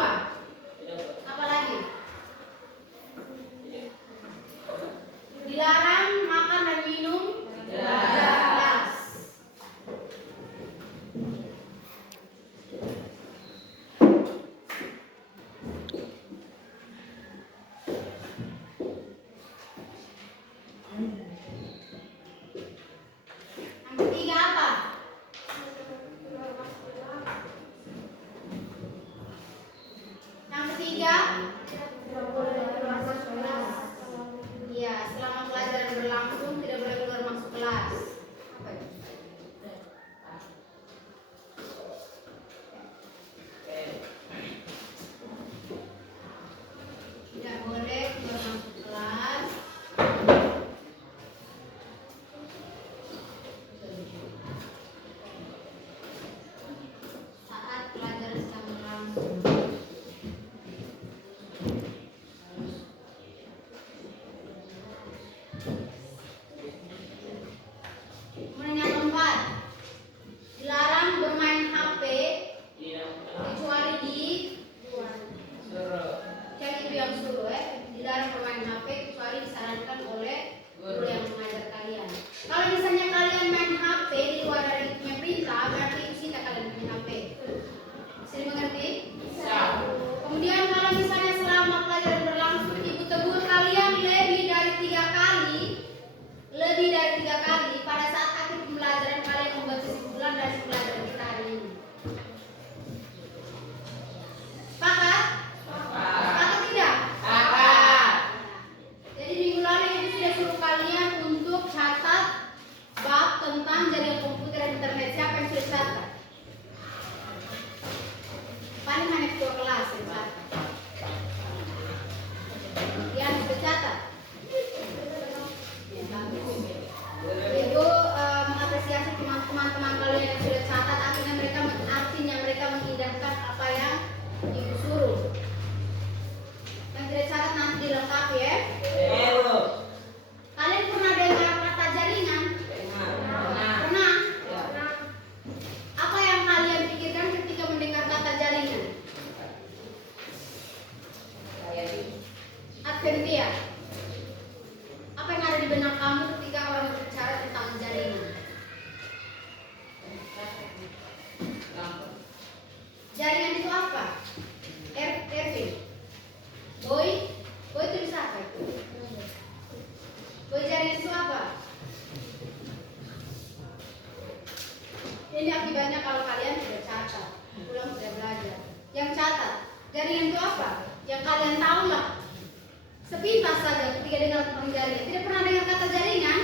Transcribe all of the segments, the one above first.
kedua, apa lagi? Dilarang makan dan minum di kelas. Yang ketiga apa? Yang ketiga, iya, selama pelajaran berlangsung tidak boleh keluar masuk kelas. Apa itu? Tidak boleh keluar masuk kelas saat pelajaran sedang berlangsung. Kemudian yang keempat, dilarang bermain HP kecuali di cek itu yang suruh dilarang bermain HP kecuali disarankan oleh guru yang mengajar kalian. Kalau misalnya kalian main HP di luar dari punya perintah, berarti itu sih kalian main HP. Bisa dimengerti? Bisa. Kemudian kalau misalnya selama pelajaran berlangsung ibu tegur kalian lebih dari 3 kali pada saat akhir pembelajaran kalian membuat kesimpulan dari pelajaran kita hari ini. Sepakat? Sepakat tidak? Sepakat. Jadi minggu lalu ibu sudah suruh kalian untuk catat bab tentang jaringan komputer dan internet. Siapa yang sudah catat? Paling hanya ketua kelas yang catat. Yang sudah catat? Ibu mengapresiasi teman-teman kalian yang sudah catat, artinya mereka mengindahkan apa yang ibu suruh. Yang tidak catat nanti dilengkapi ya. Kalian pernah dengar kata jaringan? Pernah? Apa yang kalian pikirkan ketika mendengar kata jaringan? Adventia. Apa yang ada di benak kamu ketika orang berbicara tentang jaringan? Jaringan itu apa? Ervin. Boy itu bisa apa itu? Boy, jaringan itu apa? Ini akibatnya kalau kalian tidak catat, pulang tidak belajar. Yang catat, jaringan itu apa? Yang kalian tahu lah. Sepintas saja ketika dengar tentang jaringan. Tidak pernah dengar kata jaringan?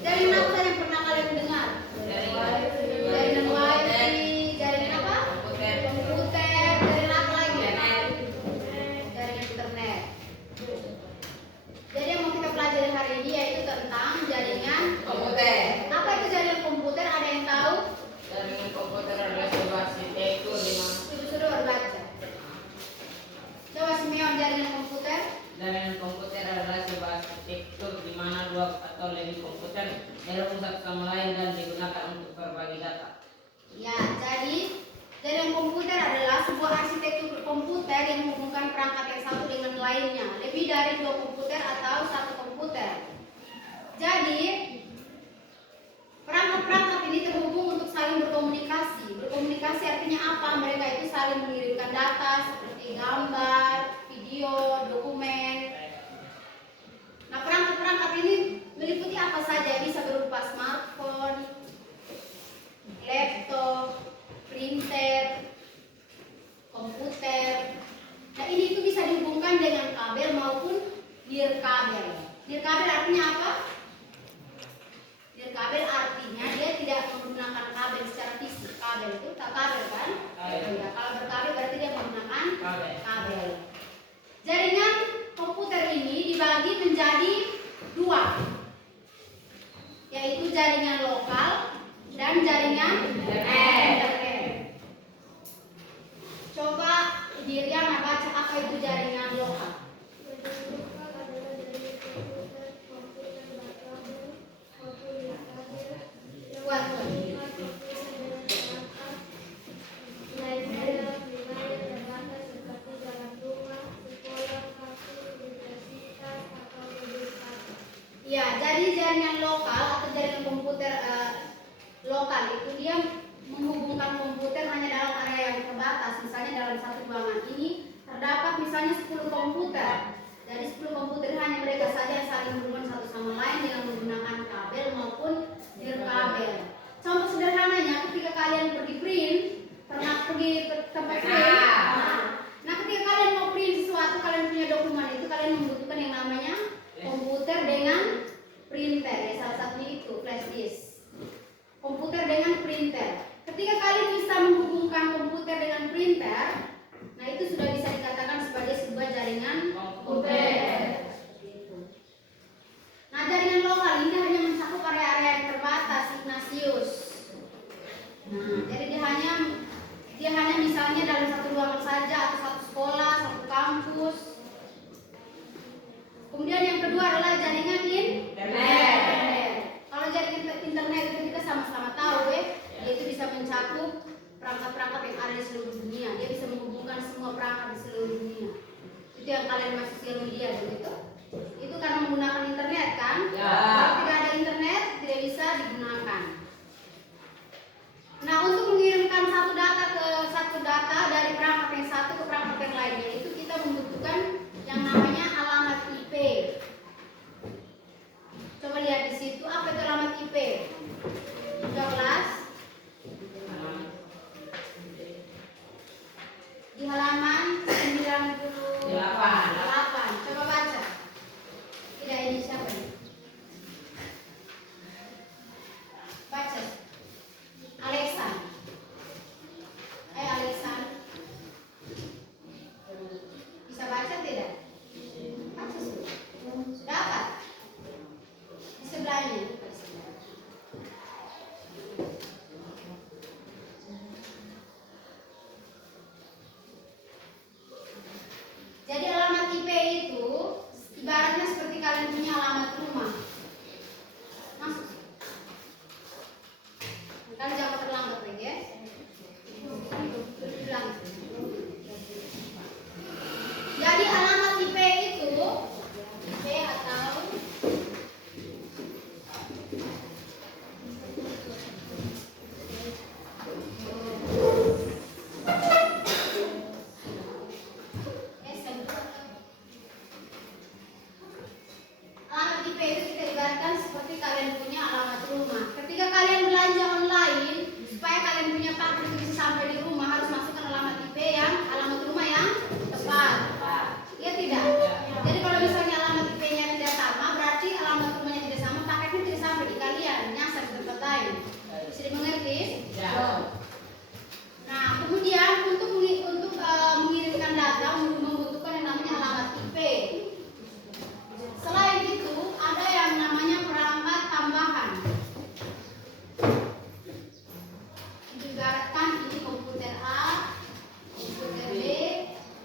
Jaringan apa yang pernah kalian dengar? Jaringan wifi, jaringan apa? Komputer, jaringan apa lagi? Jaringan internet. Jadi yang mau kita pelajari hari ini yaitu tentang jaringan Komputer. Apa itu jaringan komputer? Ada yang tahu? Jaringan komputer adalah sebuah arsitektur di mana Ibu suruh baca. Coba Simeon, jaringan komputer. jaringan komputer adalah sebuah arsitektur di mana dua atau lebih komputer terhubung satu sama lain dan digunakan untuk berbagi data. Ya, jadi jaringan komputer adalah sebuah arsitektur komputer yang menghubungkan perangkat yang satu dengan lainnya, lebih dari 2 komputer atau 1 komputer. Jadi perangkat-perangkat ini terhubung untuk saling berkomunikasi. Berkomunikasi artinya apa? Mereka itu saling mengirimkan data seperti gambar, video, dokumen. Nah, perangkat-perangkat ini meliputi apa saja? Bisa berupa smartphone, laptop, printer, komputer. Nah, ini itu bisa dihubungkan dengan kabel maupun nirkabel. Nirkabel artinya apa? Nirkabel artinya dia tidak menggunakan kabel secara fisik. Kabel itu tak kabel kan? Ya, kalau berkabel berarti dia menggunakan kabel. Jaringan komputer ini dibagi menjadi 2, yaitu jaringan lokal dan jaringan internet. Coba Diriana baca apa itu jaringan lokal. Buat dia menghubungkan komputer hanya dalam area yang terbatas. Misalnya dalam satu ruangan ini terdapat misalnya 10 komputer. Dari 10 komputer hanya mereka saja yang saling berhubungan satu sama lain dengan menggunakan kabel maupun nirkabel. Contoh sederhananya, ketika kalian pergi print, pernah pergi ke tempat print. Nah, ketika kalian mau print sesuatu, kalian punya dokumen itu, kalian membutuhkan yang namanya komputer dengan printer. Ya, salah satunya itu flash disk. Komputer dengan printer. Ketika kalian bisa menghubungkan komputer dengan printer, nah itu sudah bisa dikatakan sebagai sebuah jaringan komputer. Nah, jaringan lokal ini hanya mencakup area-area yang terbatas, Ignatius. Nah, jadi dia hanya misalnya dalam satu ruangan saja atau satu sekolah, satu kampus. Kemudian yang kedua adalah jaringan internet. Kalau jaringan internet itu kita sama-sama tahu yaitu bisa mencakup perangkat-perangkat yang ada di seluruh dunia. Dia bisa menghubungkan semua perangkat di seluruh dunia. Itu yang kalian masuk sosial media begitu. Itu karena menggunakan internet kan? Ya. Kalau tidak ada internet tidak bisa digunakan. Nah, untuk mengirimkan satu data dari perangkat yang satu ke perangkat yang lainnya itu kita membutuhkan yang namanya alamat IP. Coba lihat di situ apa itu alamat IP. 13 di halaman 98. Coba baca. Tidak, ini siapa ini? Baca. Alexa. Ayo Alexa. Bisa baca tidak? Baca sudah. Dapat. Di sebelahnya. Jadi alamat IP itu ibaratnya seperti kalian punya alamat rumah. Masuk. Kan jangan terlambat lagi ya. Jadi alamat IP itu IP atau alamat IP itu kita ibaratkan seperti kalian punya alamat rumah. Ketika kalian belanja online, supaya kalian punya paket itu bisa sampai di rumah, harus masukkan alamat IP alamat rumah yang tepat. Iya tidak? Jadi kalau misalnya alamat IP-nya tidak sama, berarti alamat rumahnya tidak sama, paketnya tidak sampai di kalian, nyasar ke tempat lain. Bisa dimengerti? Nah, kemudian untuk mengirimkan data membutuhkan yang namanya alamat IP. Selain itu, ada yang namanya perangkat tambahan. Ibaratkan ini komputer A, komputer B,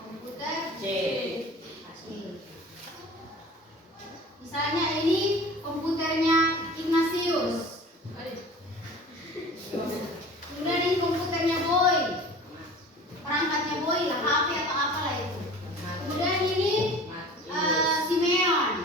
komputer C. Misalnya ini komputernya Ignatius. Kemudian ini komputernya Boy. Perangkatnya Boy lah, HP atau apalah itu. Kemudian ini Simeon.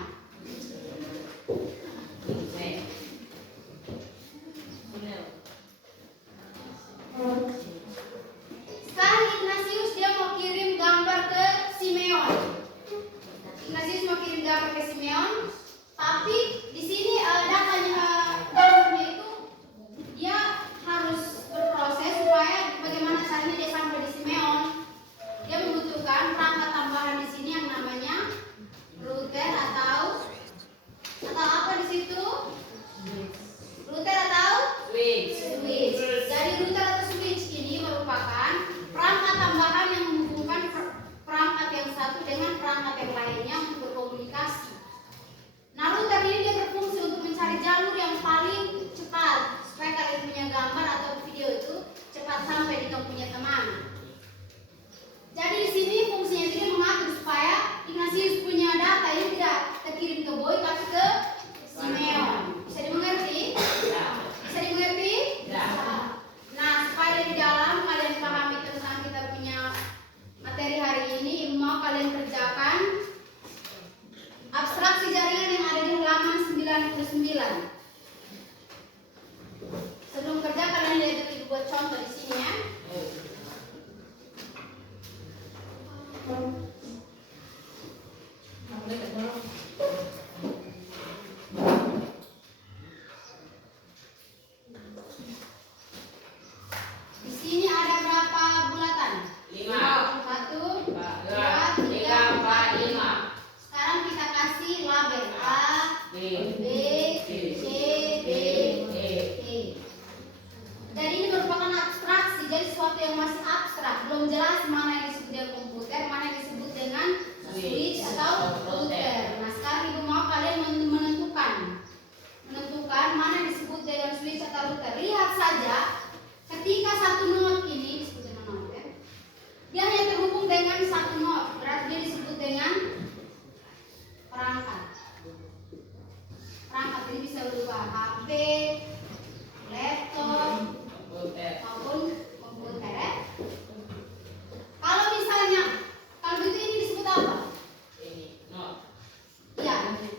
satu not ini disebut dengan not ya. Dia hanya terhubung dengan satu not, berarti dia disebut dengan perangkat. Perangkat ini bisa berupa HP, laptop, komputer. maupun komputer ya. Kalau misalnya kalau itu ini disebut apa? Ini not. Iya,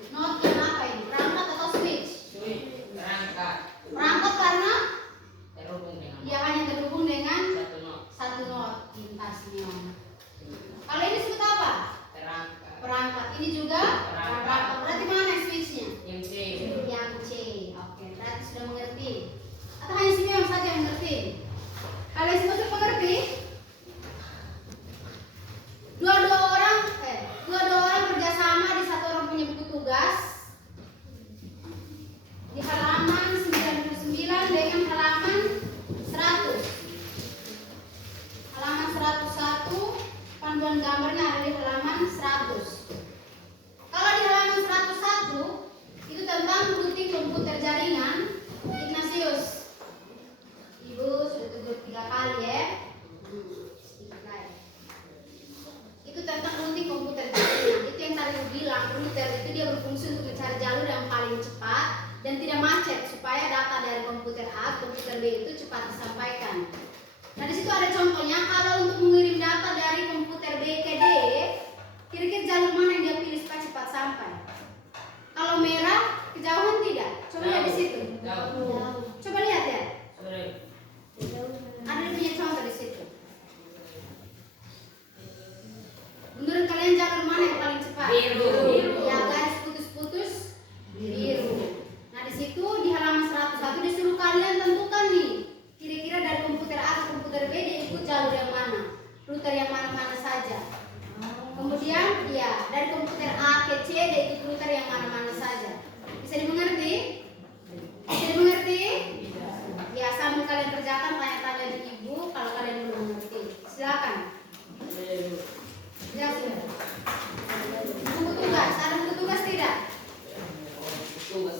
not yang apa ini? Perangkat atau switch? Switch. Perangkat. Perangkat karena Terhubung dengan dia hanya terhubung dengan satu not. satu not pintasnya. Kalau ini disebut apa? Perangkat. Perangkat. Ini juga perangkat. Berarti mana switchnya? Yang C. Yang C. Oke, berarti sudah mengerti. Atau hanya si yang saja yang mengerti? Kalau yang sudah mengerti, dua-dua orang kerjasama di satu orang punya buku tugas di halaman 99 dengan halaman 100. Halaman 101, panduan gambarnya ada di halaman 100. Kalau di halaman 101 itu tentang routing komputer jaringan. Ignatius, Ibu sudah tegur 3 kali ya. Sedikit lagi. Itu tentang routing komputer jaringan. Itu yang tadi aku bilang, router itu dia berfungsi untuk mencari jalur yang paling cepat dan tidak macet supaya data dari komputer A ke komputer B itu cepat disampaikan. Nah di situ ada contohnya, kalau untuk mengirim data dari komputer B ke D, kira-kira jalur mana yang dia pilih supaya cepat sampai? Kalau merah, kejauhan tidak? Coba lihat di situ. Jauh. Coba lihat ya. Sore. Ada dia punya contoh di situ. Menurut kalian jalur mana yang paling cepat? Biru. Ya, garis putus-putus biru. Nah di situ di halaman 101 disuruh kalian tentukan nih, kira-kira dari komputer A ke komputer B dia ikut jalur yang mana, router yang mana-mana saja. Kemudian ya dari komputer A ke C dia ikut router yang mana-mana saja. Bisa dimengerti? Bisa dimengerti? Ya sambil kalian kerjakan tanya-tanya di ibu kalau kalian belum mengerti. Silakan. Ya sudah. Buku tugas, ada buku tugas tidak? Tugas.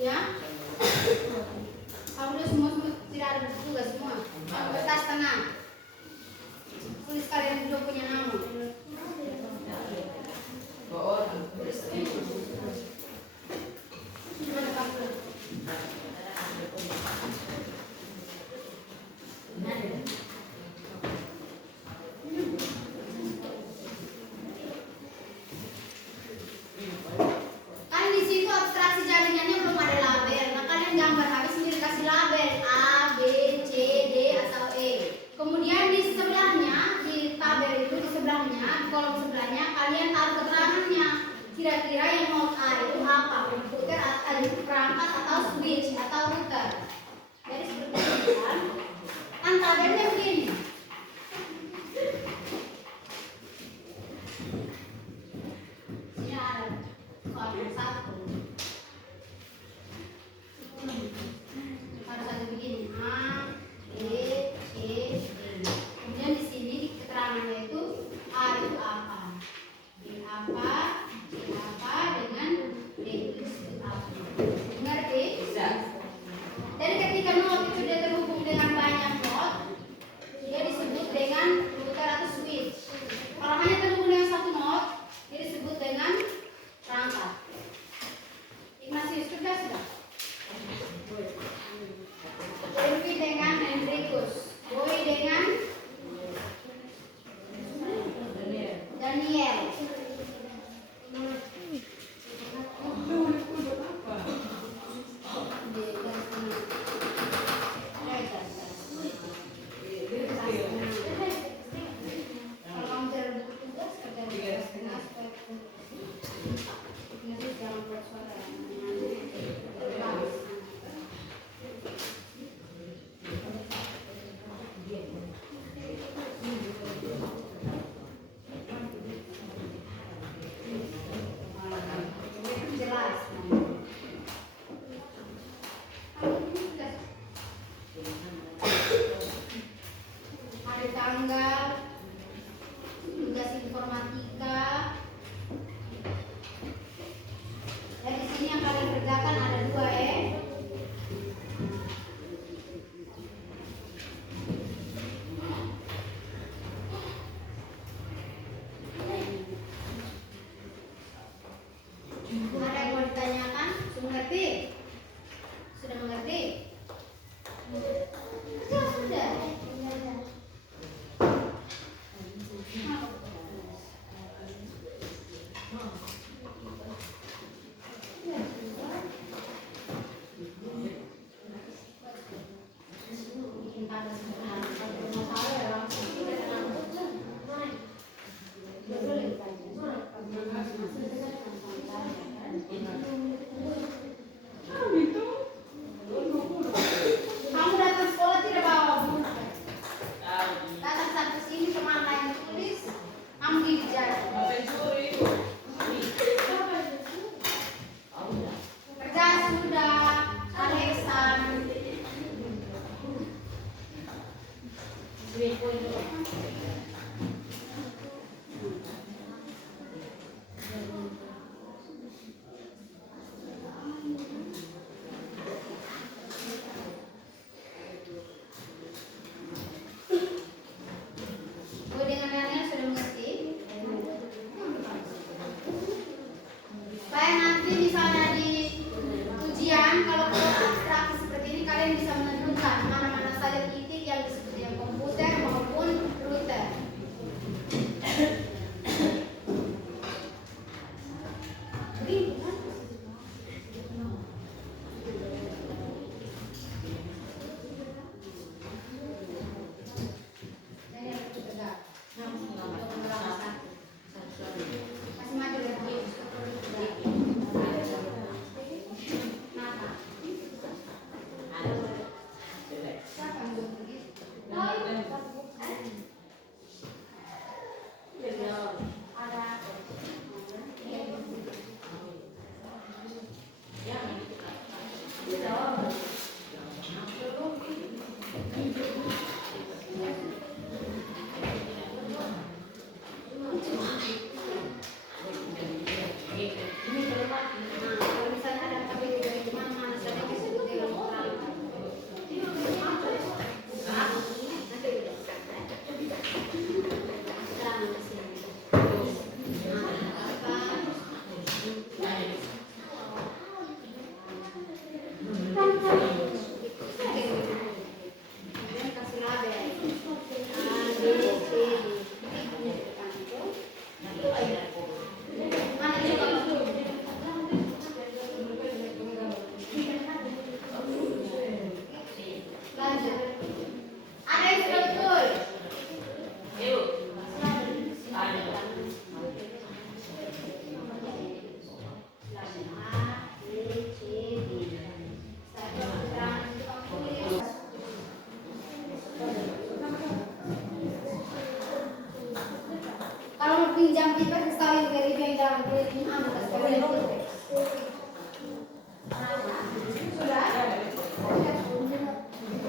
Ya. Kamu udah semua tidak ada buku tugas semua. Kertas tengah. Tulis kalian sudah punya nama. Mana kamu? Kan di situ abstraksi jaringannya belum ada label. Nah kalian gambar habis sendiri kasih label A, B, C, D atau E. Kemudian di sebelahnya, di tabel itu di sebelahnya, di kolom sebelahnya kalian taruh keterangannya. Kira-kira yang mau A itu apa? Komputer atau perangkat atau switch atau router. Jadi seperti ini kan tabelnya begini. Ini ada soal yang satu. Pada satu begini A, B, C, D. Kemudian di sini di keterangannya itu A itu apa, B apa, C apa dengan nanti misalnya di ujian kalau abstraksi seperti ini kalian bisa menentukan mana-mana saja titik yang disebut dengan komputer maupun router. Masih maju ya, Bu? Siapa yang buat begitu? Kalau misalnya ada KBBI dari mana saja disebut dengan peralatan. Kemudian kasih label A, B, C, D. Mana coba? Lanjut. Ada yang sudah betul? A, B, C, D. Satu keterangan itu kamu tulis. Kalau mau pinjam pipa, sekali dari yang dalam kulit ambil sekali sudah.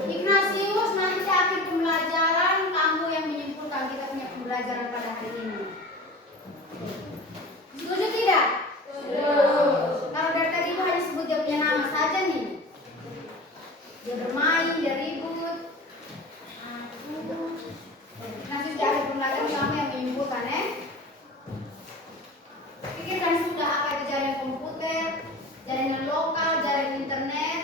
Ignatius, nanti akhir pembelajaran kamu yang menyimpulkan kita punya pembelajaran pada hari ini. Setuju tidak? Kalau dari tadi ibu hanya sebut dia punya nama saja nih. Dia bermain, dia ribut. Ignatius di akhir pembelajaran kamu yang menyimpulkan Pikirkan sudah apa itu jaringan komputer, jaringan lokal, jaringan internet.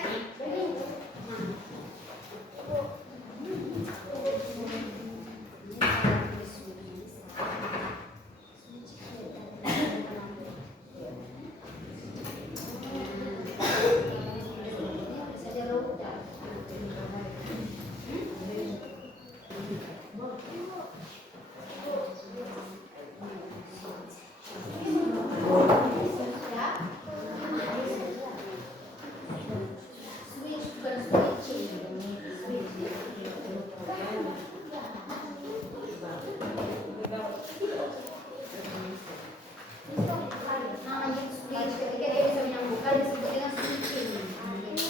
Namanya switch, ketika dia bisa menyambungkan disebut dengan switching.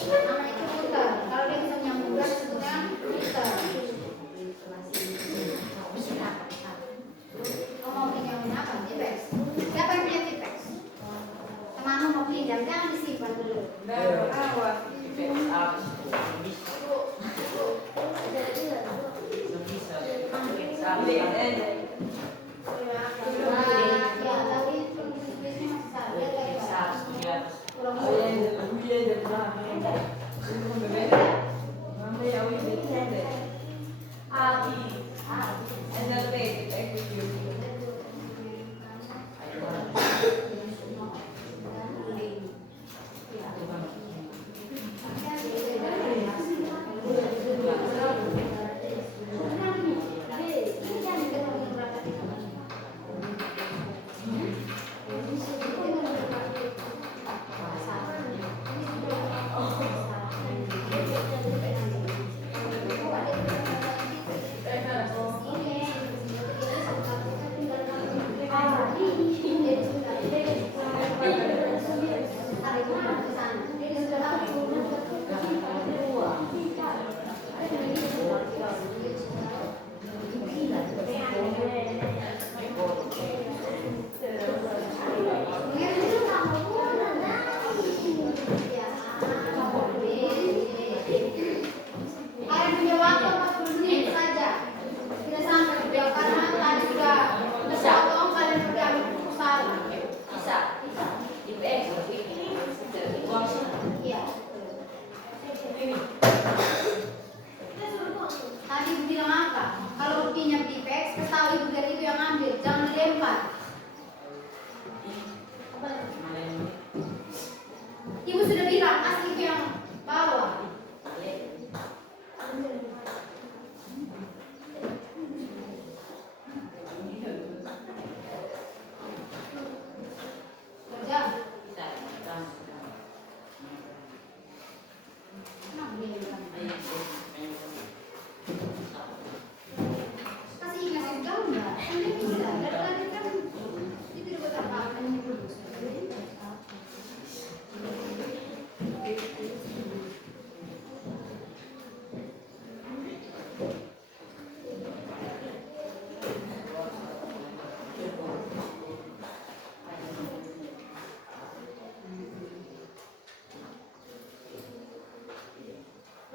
Namanya itu router. Kalau dia bisa menyambungkan disebut dengan router. Kamu mau pinjam apa? Tipex. Siapa yang punya Tipex? Temanmu mau pinjam, jangan disimpan dulu.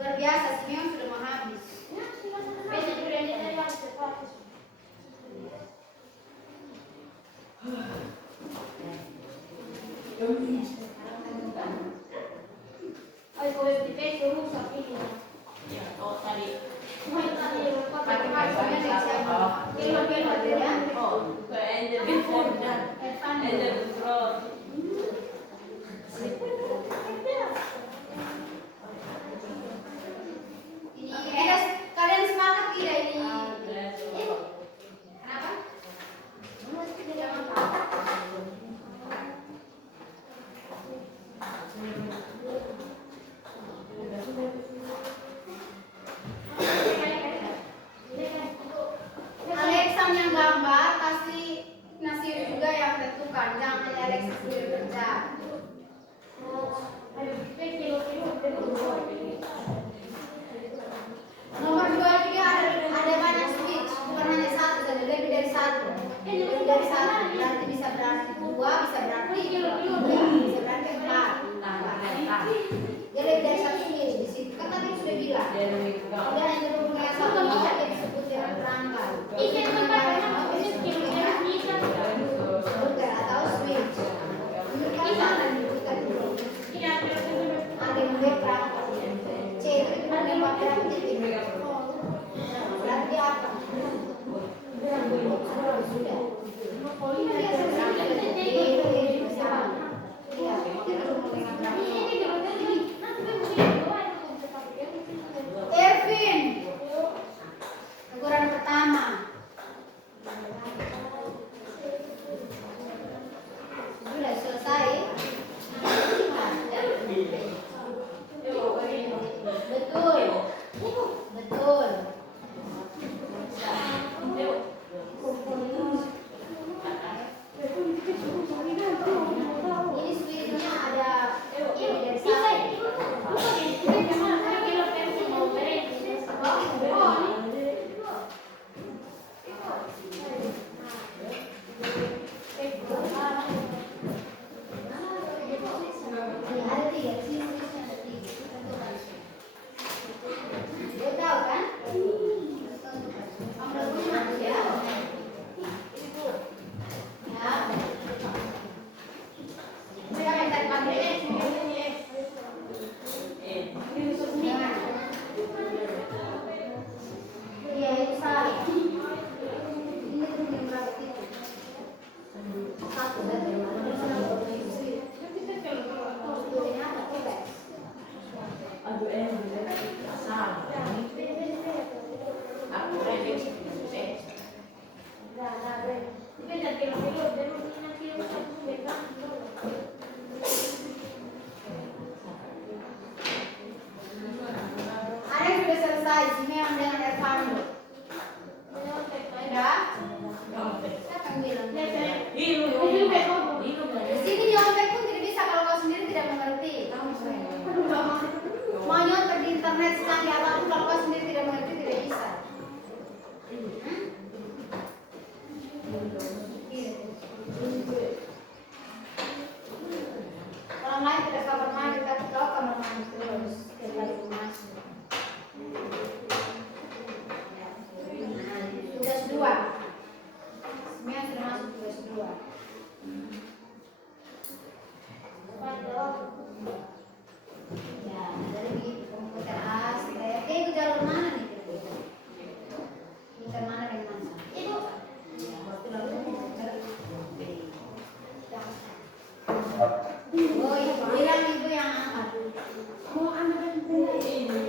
Luar biasa, Simeon sudah mau habis. Ya, oh tadi Pakai maksudnya dari siapa? Kilo-kilo ya? oh ke Angel before dan Angel before. Ini kalian sepakat tidak ini? Kenapa? Alexa yang gambar kasih Nasir juga yang tentukan, jangan hanya Alexa sendiri kerja. Nomor 23 ada banyak switch, bukan hanya satu saja, lebih dari satu. Lebih dari satu, berarti bisa berarti 2, bisa berarti 3, bisa berarti 4. Dia lebih dari satu switch di situ. Kan tadi sudah bilang. Kalau dia hanya berhubungan yang satu, maka dia disebut dengan perangkat. Router atau switch. Menurut mana disebutkan dulu? Ada yang perangkat. C itu menembak perangkat titik. Berarti apa? Sudah. Ervin, teguran pertama. Sudah selesai. Betul. Betul. Ini switchnya ada dari satu. Ada 3, sini switchnya ada 3. Lo tahu kan? Kamu udah punya ya? Ya. Saya minta pakai iya itu salah. Ini tuh yang berapa titik? Satu dan yang mana? Ini apa? Coba. Aduh salah. Aku Ada yang sudah selesai, Simeon dengan Ervando. Sudah? Siapa yang bilang? Di sini nyontek pun tidak bisa kalau kau sendiri tidak mengerti. Mau nyontek di internet secanggih apapun kalau kau sendiri tidak mengerti tidak bisa. Orang lain tidak kamar mandi, tapi kau kamar mandi terus setiap kali masuk. Tugas 2. Semuanya sudah masuk tugas 2. Ya, dari begitu komputer A, saya itu jalur mana nih? Komputer mana dan mana? Itu. Ya, waktu lalu komputer B. Oh, ibu bilang ibu yang angkat. Mau ambil ini.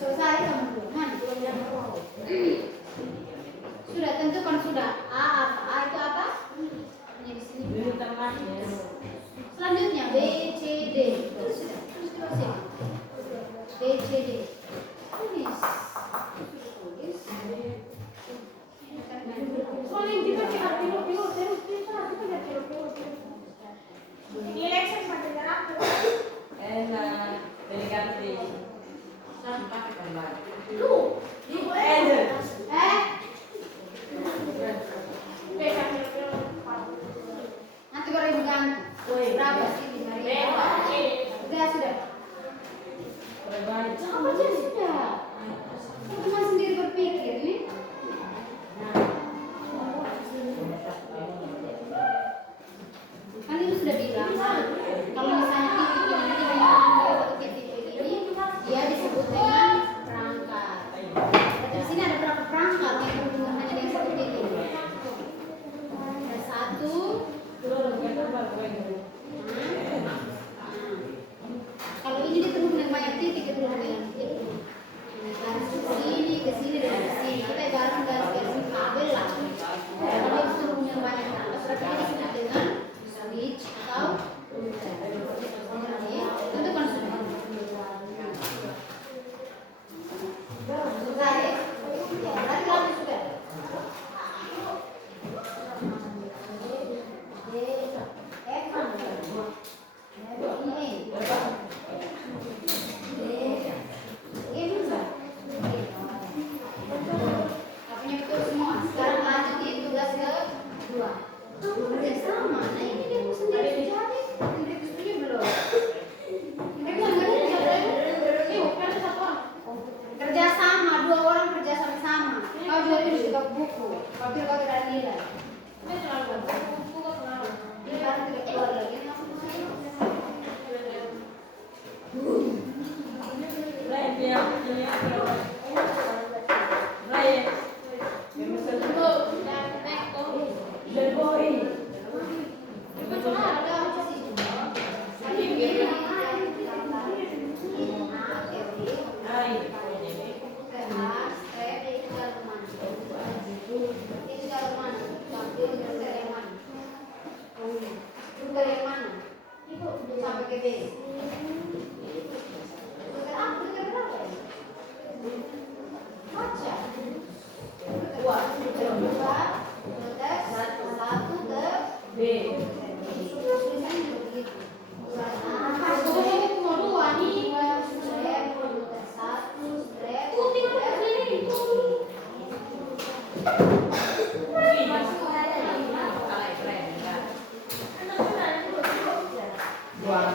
Selesai kamu Tuhan. Sudah tentukan sudah. A apa? A itu apa? Ini di sini. Selanjutnya B C D. Sudah. B C D. Tulis. Lu, nanti baru ibu ganti. Berapa sih di hari? Sudah. Apa aja sudah? Cuma sendiri berpikir nih. Kan itu sudah bilang, kalau misalnya titik ini banyak titik ini, dia disebut dengan perangkat. Berarti di sini ada berapa perangkat yang berhubungan hanya dengan satu titik? Ada satu. Kalau ini diterhubung dengan banyak titik, diterhubung dengan titik. Garis ke sini, dan ke sini. Kita ibaratkan garis kabel lah. Kalau dia diterhubung dengan banyak perangkat, berarti kita disebut dengan switch atau router. Tentu kan sudah. Sudah ya? Berarti kalau sudah. Sekarang lanjut di tugas kedua. Kamu kerja sama. Nah ini dia aku sendiri jadi. Sendiri setuju belum? Mereka nggak ada yuk kan satu orang. Kerja sama, 2 orang kerja sama-sama. Kau juga tulis di buku. Kau tidak ada nilai. Tapi terlalu buku kau terlalu. Ini baru tidak keluar lagi. Sampai ke B. Baca. 2, 2, satu ke B. Tulisannya begitu. Mau 2 nih. Strep, 1 strep. Buang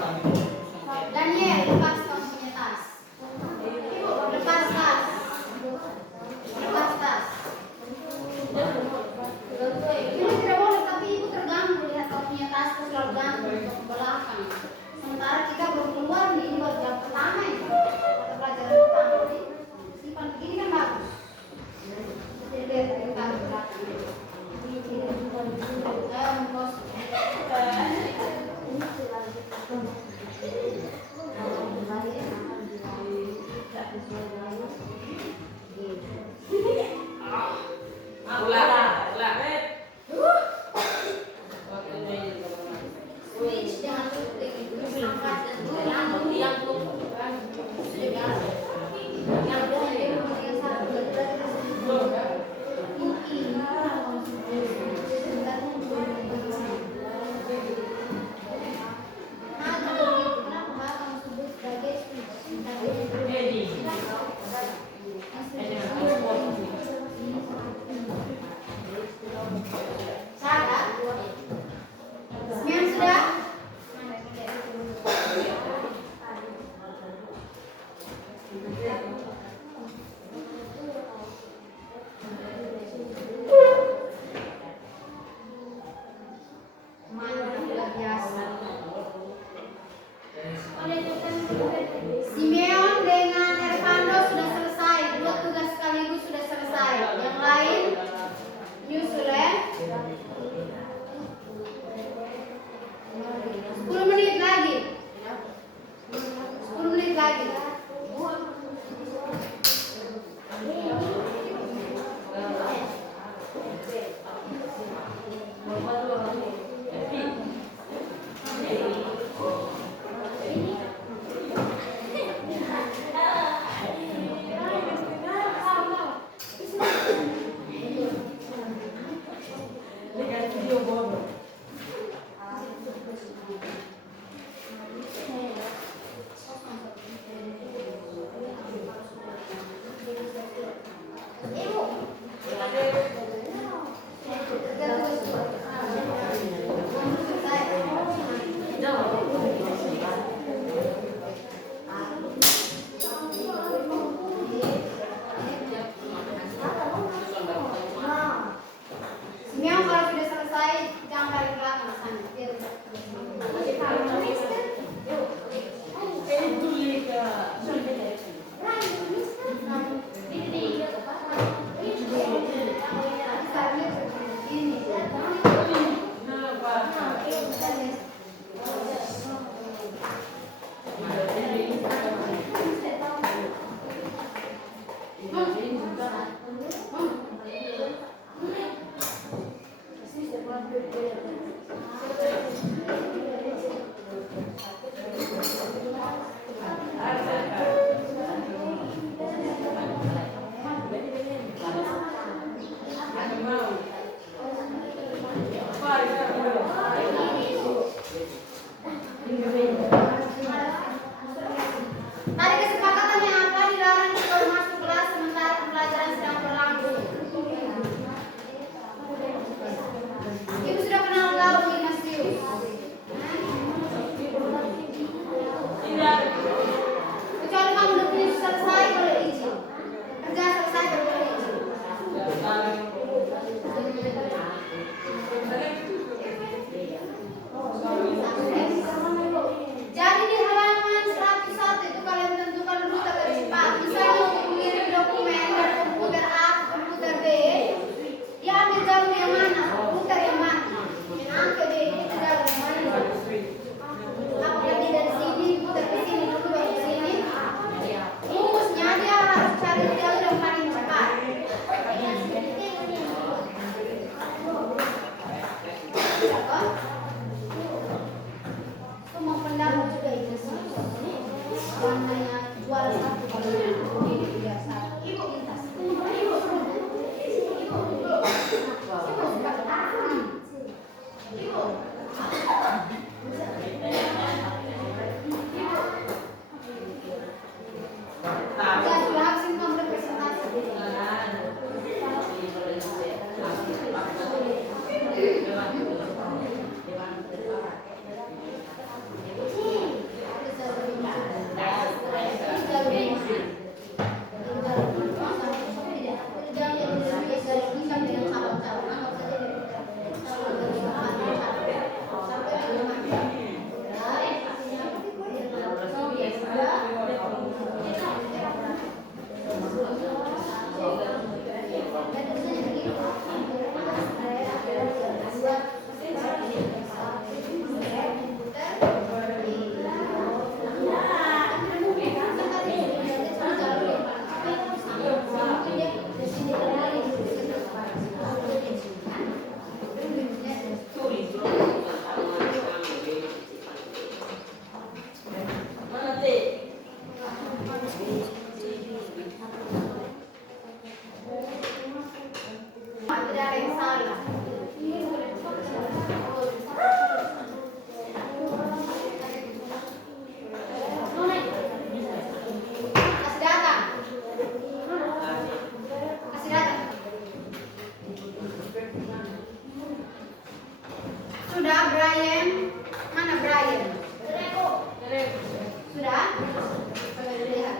Tadi kesepakatannya apa? Dilarang keluar masuk kelas sementara pembelajaran sedang berlangsung. Ibu sudah kenal gaul Ignatius? Kecuali kamu udah punya selesai boleh izin. Kerja selesai baru boleh izin. Jadi di halaman 101 itu kalian tentukan rute garis 4. Misalnya untuk mengirim dokumen dari komputer A ke komputer B, dia ambil jalur yang mana? Komputer yang mana? Yang A ke B, itu jalur yang mana? Apakah dia dari sini, putar ke sini, dulu baru ke sini? Rumusnya dia harus cari jalur yang paling cepat. Semua pendapat juga itu sih. Warnanya jual satu kalau ini biasa. Ibu lintas. Ya sudah habis kamu presentasi. Tidak ada yang salah. Kasih data. Kasih data. Sudah, Brian? Mana Brian? Sudah? Lihat.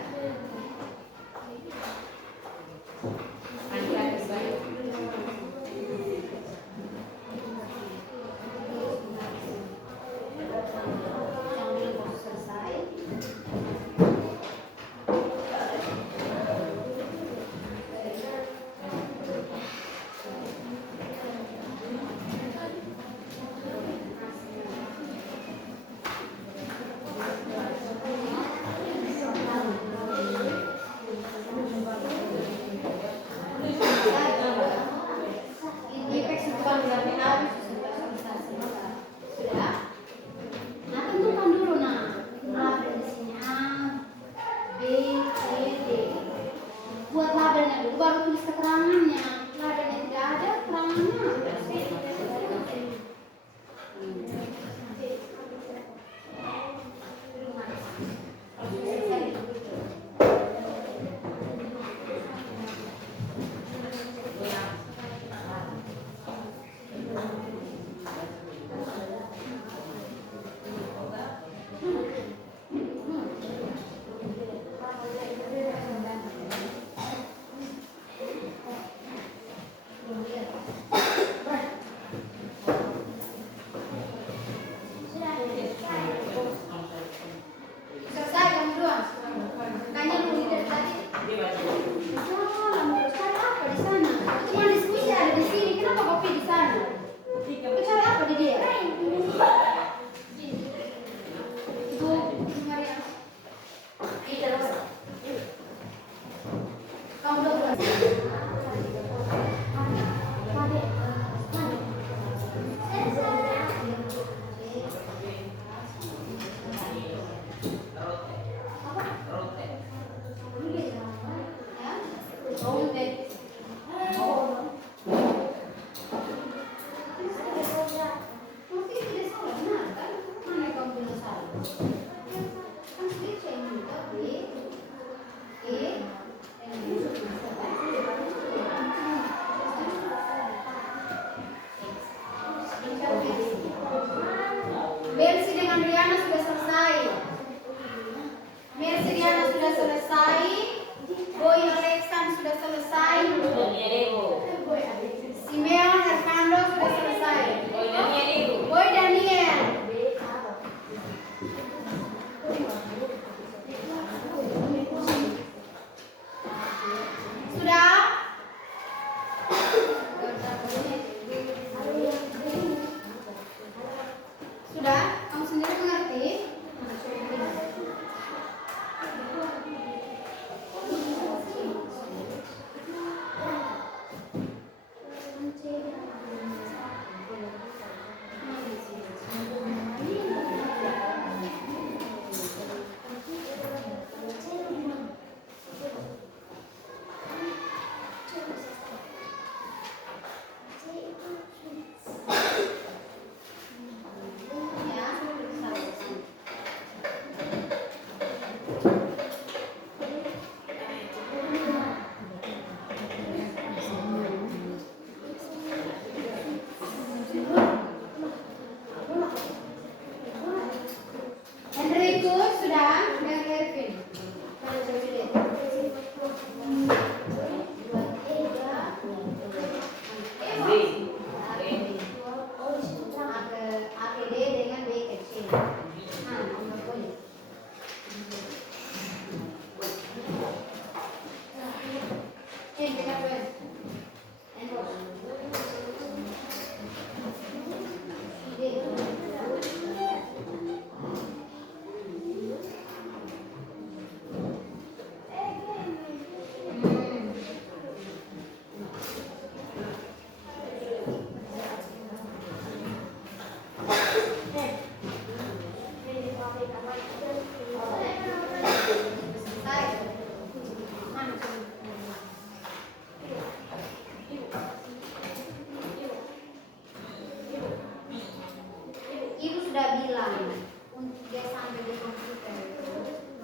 jalan untuk dia sampai di komputer itu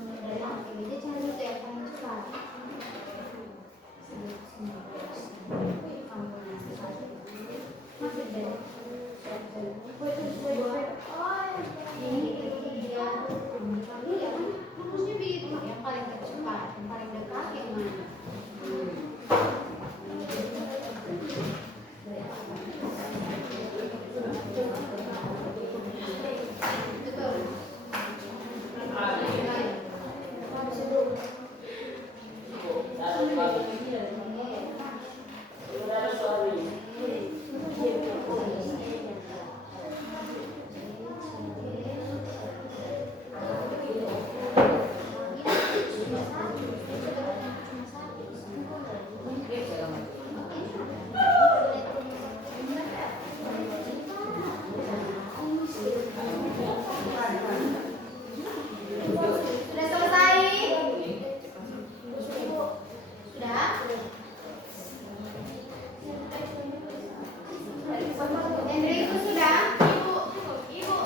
dari HP dia cari rute yang paling cepat. Masih ada. Ini dia fokusnya begitu yang paling tercepat, yang paling dekat yang mana? Betul. Sudah selesai? Sudah? Enrico sudah? Ibu.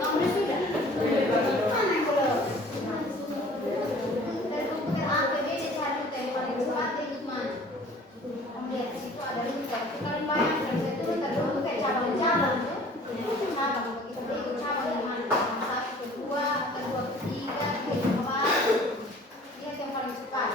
Kamu sudah? Mana yang belum? Dari komputer APB dia cari rute yang paling cepat itu mana? Kamu lihat di situ ada rute. Kalian bayangkan saya turun dari rute kayak cabang jalan tuh. Cabang begitu dia ikut cabang yang mana? Cabang satu, kedua, ketiga, keempat. Lihat yang paling cepat.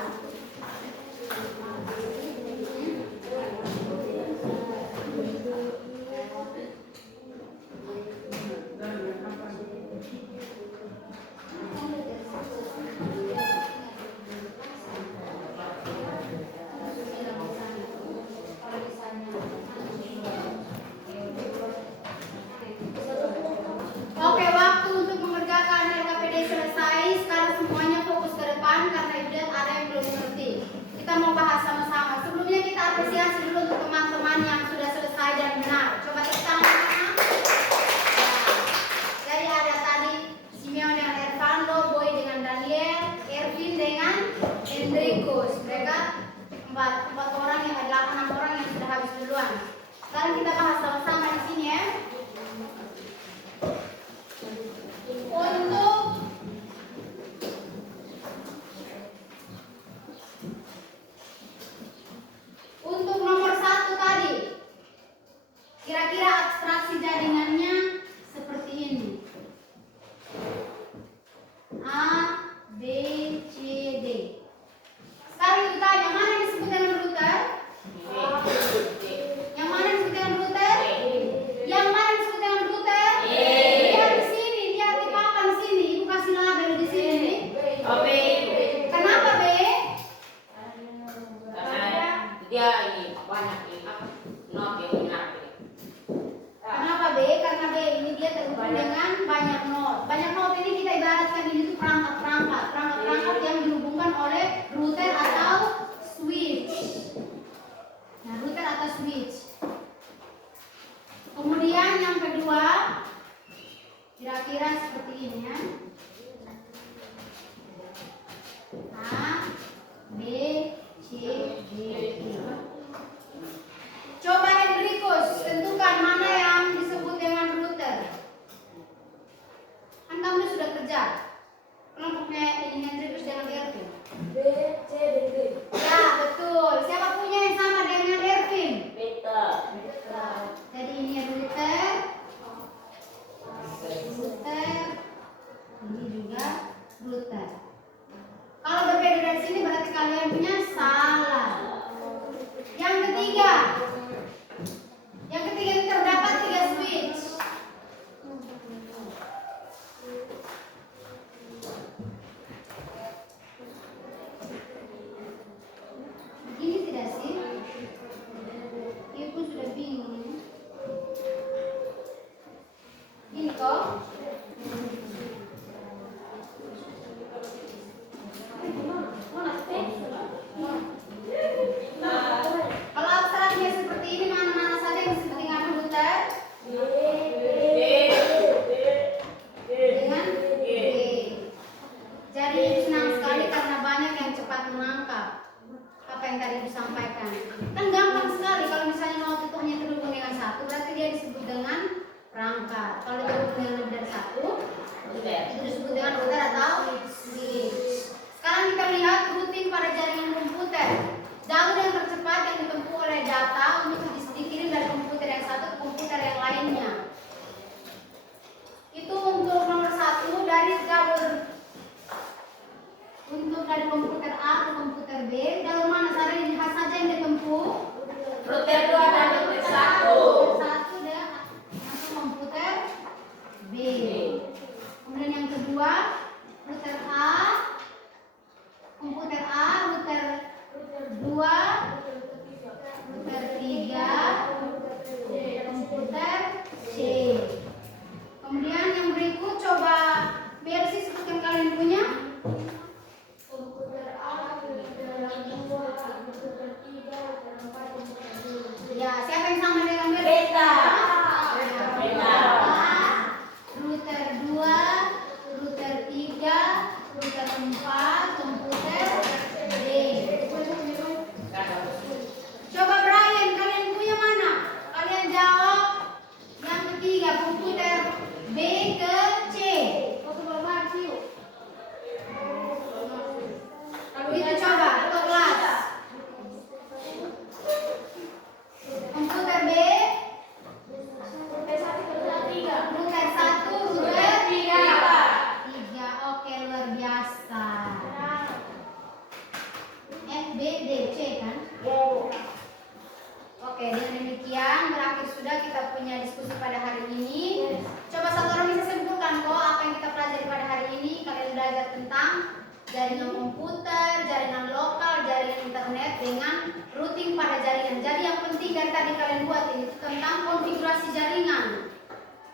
Oke, waktu untuk mengerjakan LKPD selesai. Sekarang semuanya fokus ke depan karena ibu lihat ada yang belum mengerti. Kita mau bahas sama-sama. Sebelumnya kita apresiasi dulu untuk teman-teman yang sudah selesai dan benar. Coba tepuk tangan sama. Jadi ada tadi Simeon dengan Ervando, Boy dengan Daniel, Ervin dengan Enricus. Mereka empat orang yang ada 6 orang yang sudah habis duluan. Sekarang kita bahas sama-sama di sini ya. Untuk nomor 1 tadi, kira-kira abstraksi jaringannya seperti ini. A, B, C, D. Sekarang kita tanya, mana yang disebut dengan router? Yang mana yang disebut dengan router? Yang mana yang disebut dengan router? Lihat di sini, lihat di papan sini. Ibu kasih label di sini. Kenapa B? Dia ini banyak ini not yang benar. Kenapa B? Karena B ini dia terhubung dengan banyak node. Banyak node ini kita ibaratkan ini tuh perangkat yang dihubungkan oleh router atau switch. Nah, router atau switch. Kemudian yang kedua, kira-kira seperti ini ya. A, B, C, D, E. Coba Enricus, tentukan mana yang disebut dengan router. Kan kamu sudah kerja. Kelompoknya ini Enricus dengan Ervin. B, C, D, D. Ya, betul. Siapa punya yang sama dengan Ervin? Beta. Ya, siapa yang sama dengan beta? Beta. Beta. Router 2, router 3, router 4, komputer D. Coba Brian, kalian punya mana? Kalian jawab yang ketiga, komputer B ke C. Kalau itu coba ke kelas. Komputer B, router 1, router 3. Oke, luar biasa. F, B, D, C kan? Oke, dengan demikian berakhir sudah kita punya diskusi pada hari ini. Coba satu orang bisa simpulkan kok apa yang kita pelajari pada hari ini. Kalian belajar tentang jaringan komputer, jaringan lokal, jaringan internet dengan routing pada jaringan. Jadi yang penting dari tadi kalian buat ini tentang konfigurasi jaringan.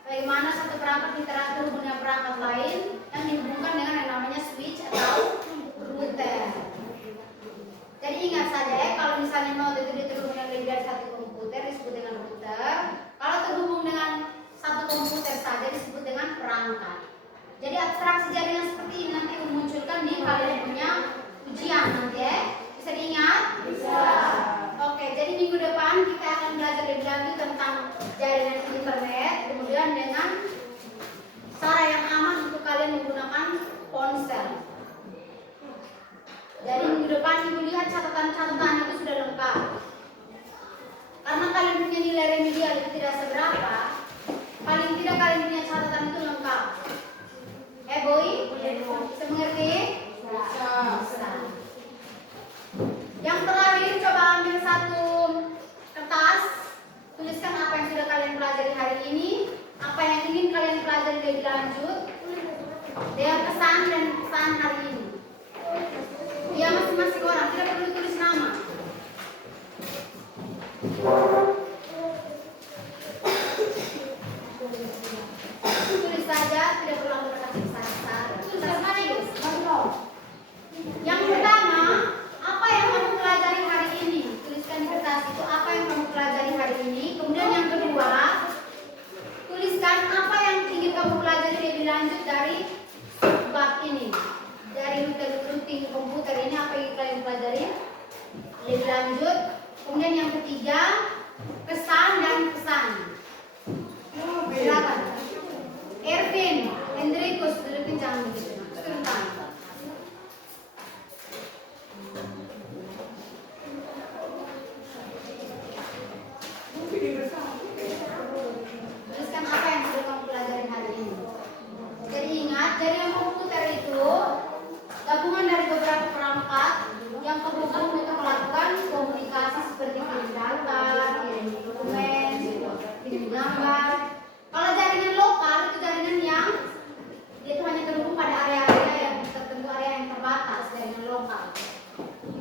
Bagaimana satu perangkat internet terhubung dengan perangkat lain yang dihubungkan dengan yang namanya switch atau router. Jadi ingat saja ya, kalau misalnya node itu terhubung dengan lebih dari satu komputer disebut dengan router. Kalau terhubung dengan satu komputer saja disebut dengan perangkat. Jadi abstraksi jaringan seperti ini nanti memunculkan di kalian punya ujian nanti ya. Bisa diingat? Bisa. Oke, jadi minggu depan kita akan belajar lebih lanjut tentang jaringan internet, kemudian dengan cara yang aman untuk kalian menggunakan ponsel. Jadi minggu depan ibu lihat catatan-catatan itu sudah lengkap. Karena kalian punya nilai remedial itu tidak seberapa, paling tidak kalian punya catatan itu lengkap. Boy? Bisa mengerti? Bisa. Yang terakhir coba ambil satu kertas, tuliskan apa yang sudah kalian pelajari hari ini, apa yang ingin kalian pelajari lebih lanjut, dengan kesan dan pesan hari ini. Ya, masing-masing orang, tidak perlu tulis nama. Tulis saja, tidak perlu ambil kertas besar-besar. Tulis mana itu? Yang pertama, apa yang kamu pelajari hari ini? Tuliskan di kertas itu apa yang kamu pelajari hari ini. Kemudian yang kedua, tuliskan apa yang ingin kamu pelajari lebih lanjut dari bab ini. Dari routing komputer ini apa yang kalian pelajari lebih lanjut. Kemudian yang ketiga, kesan dan pesan. Silakan. Ervin, Hendrikus, duduk jangan begitu. Sebentar. Tuliskan apa yang sudah kamu pelajari hari ini. Jadi ingat, jaringan komputer itu gabungan dari beberapa perangkat yang terhubung untuk melakukan komunikasi seperti kirim data, kirim dokumen, kirim gambar. Kalau jaringan lokal itu jaringan yang dia itu hanya terhubung pada area-area yang tertentu, area yang terbatas, jaringan lokal.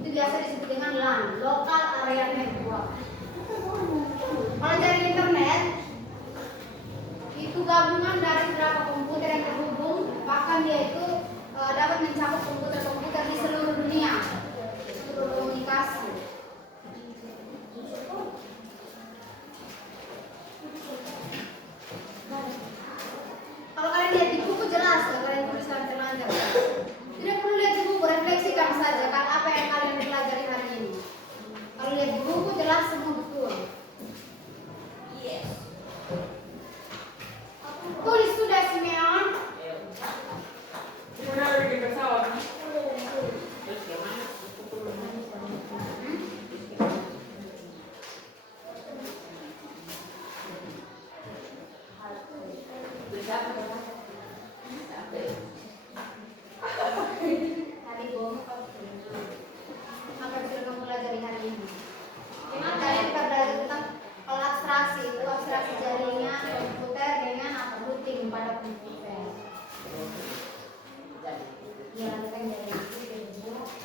Itu biasa disebut dengan LAN, Local Area Network. Kalau jaringan internet itu gabungan dari beberapa komputer yang terhubung, bahkan dia itu dapat mencakup komputer-komputer di seluruh dunia untuk berkomunikasi. Kalau kalian lihat di buku jelas, kalian tulis dalam terlanjur. Tidak perlu lihat di buku, refleksikan saja kan apa yang kalian pelajari hari ini. Kalau lihat di buku jelas semua betul. Yes. Tulis sudah Simeon. Udah bikin pesawat. Terus gimana? Tadi bohong apa yang sudah kamu pelajari hari ini? Memang tadi kita belajar tentang kalau abstraksi itu abstraksi jaringan komputer dengan apa routing pada komputer. Ya, kan jaringan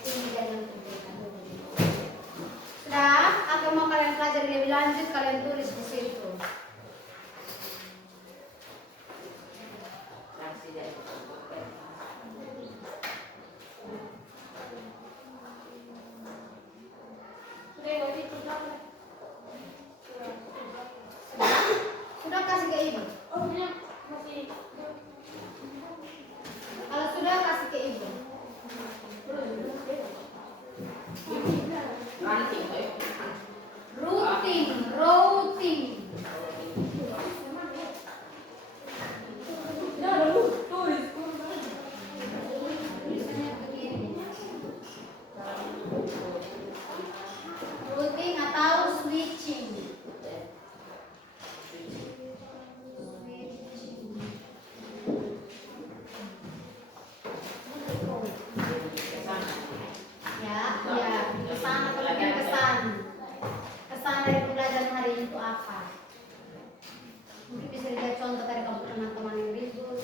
ini jaringan komputer. Sudah, apa mau kalian pelajari lebih lanjut kalian tulis di situ. Fraksi dari Sudah, kasih ke ibu. Kalau sudah kasih ke ibu. Ranting tuh. Routing. Tulisannya begini. Routing atau switching. Ya, kesan atau mungkin kesan dari pembelajaran hari ini itu apa? Mungkin bisa dilihat contoh dari kamu teman-teman yang ribut.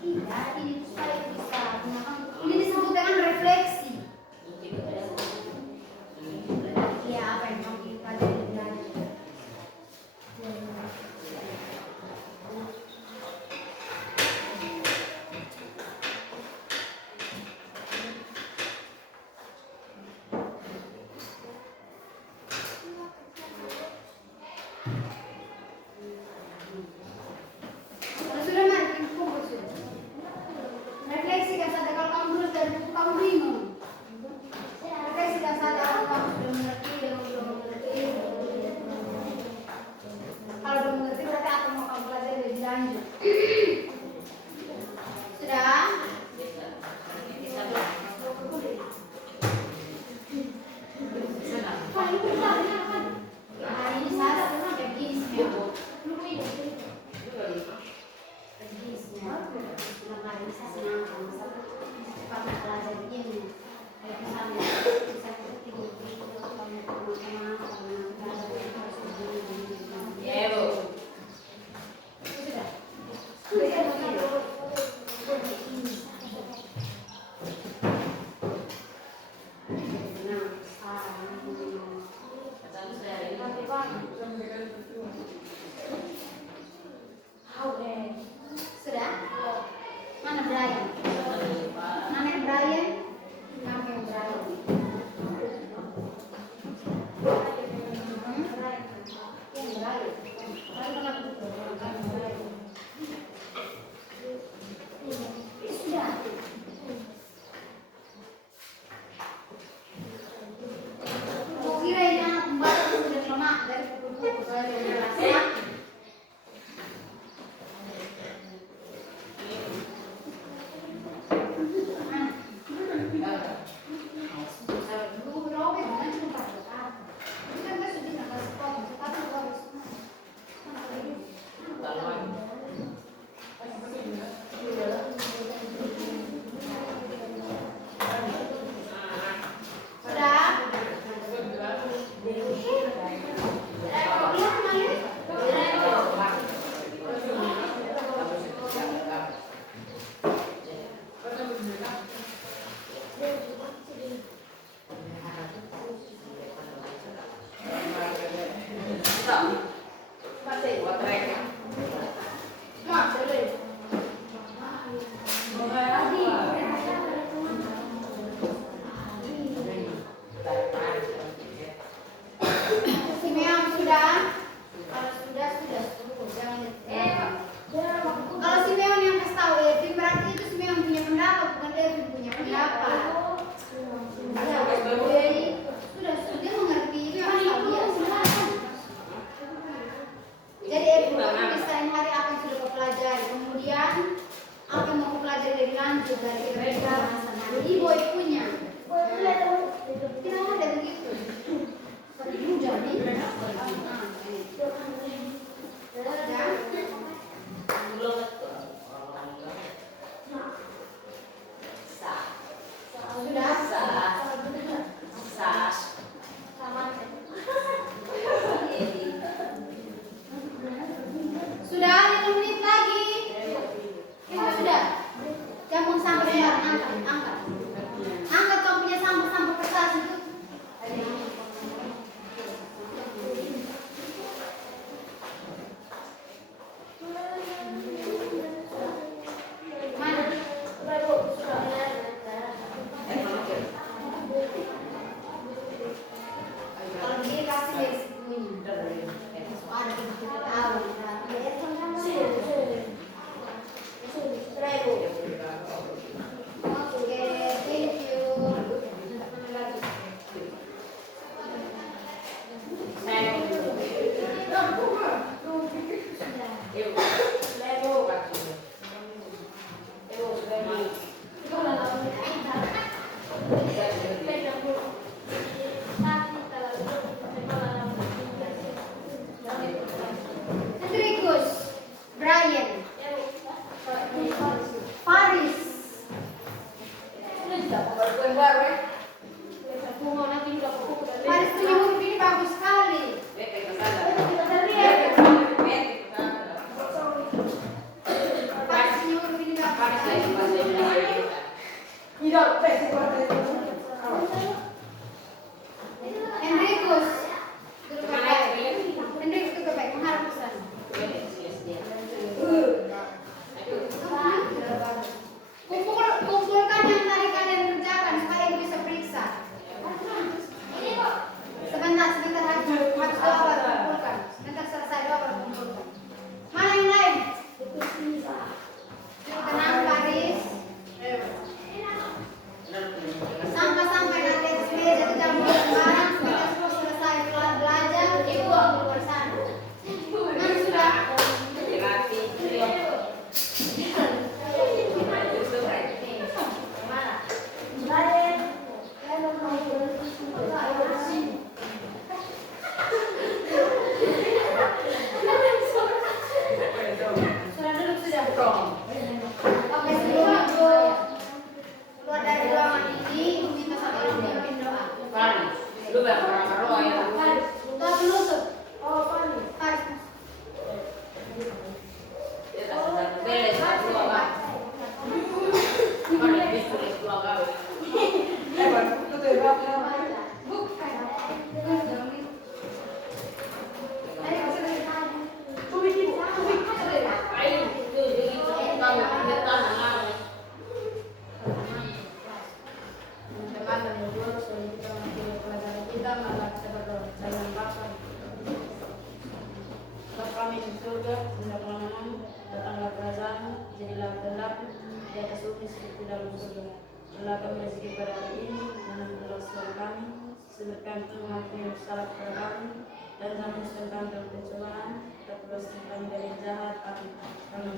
Tidak, ini supaya bisa menggunakan. Ini disebut dengan refleksi. Ya, apa yang kamu pelajari belajar. Kalau sudah mari kita kumpul sudah. Refleksikan saja kalau kamu dulu dari buku kamu bingung. Refleksikan saja kalau kamu sudah mengerti dan belum mengerti. Kalau belum mengerti berarti apa mau kamu pelajari lebih lanjut. Sudah? Hari ini saya begini semua. Sudah? Mana Brian? Mana yang Brian? Nama yang Brian. Yang Brian. Brian kenapa betul? Sudah. Kau kira ini anak membaca sudah lama dari buku-buku dari rasa. Kalau Simeon yang kasih tahu Evin berarti itu Simeon punya pendapat bukan Evin punya pendapat. Jadi sudah dia mengerti itu yang tahu dia. surga, hendaklah menang, datanglah kerajaanmu, jadilah kehendakmu di atas bumi seperti dalam surga. Allah kami rezeki pada hari ini, dan ampunilah kesalahan kami, sebab kami telah mengampuni yang bersalah kepada kami, dan jangan masukkan kami dalam pencobaan, tetapi bebaskan kami dari yang jahat. Amin. Karena